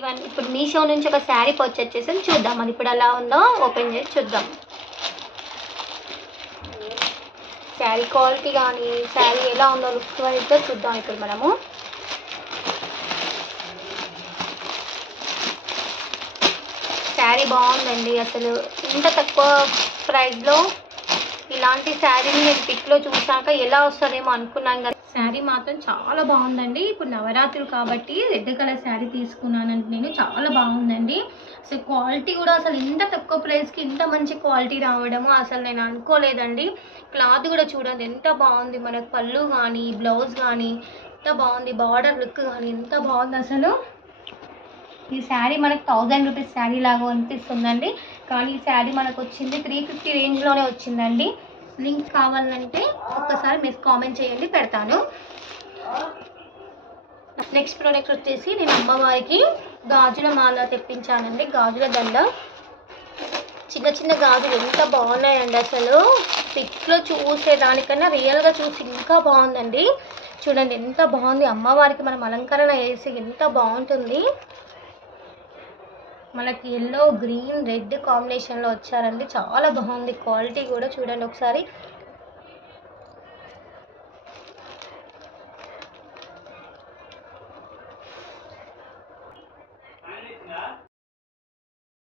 ఇవన్నీ ఇప్పుడు మీషో నుంచి ఒక శారీ పర్చేస్ చేసాను, చూద్దాం అది ఇప్పుడు ఎలా ఉందో ఓపెన్ చేసి చూద్దాం. శారీ క్వాలిటీ కానీ శారీ ఎలా ఉందో లుక్ అయితే చూద్దాం ఇప్పుడు మనము. శారీ బాగుందండి. అసలు ఇంత తక్కువ ప్రైస్లో ఇలాంటి శారీని నేను పిక్లో చూసాక ఎలా వస్తుందేమో అనుకున్నాను కదా, శారీ మాత్రం చాలా బాగుందండి. ఇప్పుడు నవరాత్రులు కాబట్టి రెడ్ కలర్ శారీ తీసుకున్నానంటే నేను, చాలా బాగుందండి. అసలు క్వాలిటీ కూడా అసలు ఇంత తక్కువ ప్రైస్కి ఇంత మంచి క్వాలిటీ రావడము అసలు నేను అనుకోలేదండి. క్లాత్ కూడా చూడండి ఎంత బాగుంది, మనకు పళ్ళు కానీ బ్లౌజ్ కానీ ఎంత బాగుంది, బార్డర్ లుక్ కానీ ఎంత బాగుంది అసలు. ఈ శారీ మనకు 1000 రూపీస్ శారీ లాగా అనిపిస్తుందండి, కానీ ఈ శారీ మనకు వచ్చింది 350 రేంజ్లోనే వచ్చిందండి. లింక్ కావాలంటే ఒక్కసారి మీరు కామెంట్ చేయండి, పెడతాను. నెక్స్ట్ ప్రోడక్ట్ వచ్చేసి నేను అమ్మవారికి గాజుల మాల తెప్పించానండి, గాజుల దండ. చిన్న చిన్న గాజులు ఎంత బాగున్నాయండి, అసలు పిక్లో చూసేదానికన్నా రియల్గా చూసి ఇంకా బాగుందండి. చూడండి ఎంత బాగుంది, అమ్మవారికి మనం అలంకరణ వేసి ఎంత బాగుంటుంది. మనకి ఎల్లో గ్రీన్ రెడ్ కాంబినేషన్లో వచ్చారండి, చాలా బాగుంది. క్వాలిటీ కూడా చూడండి ఒకసారి,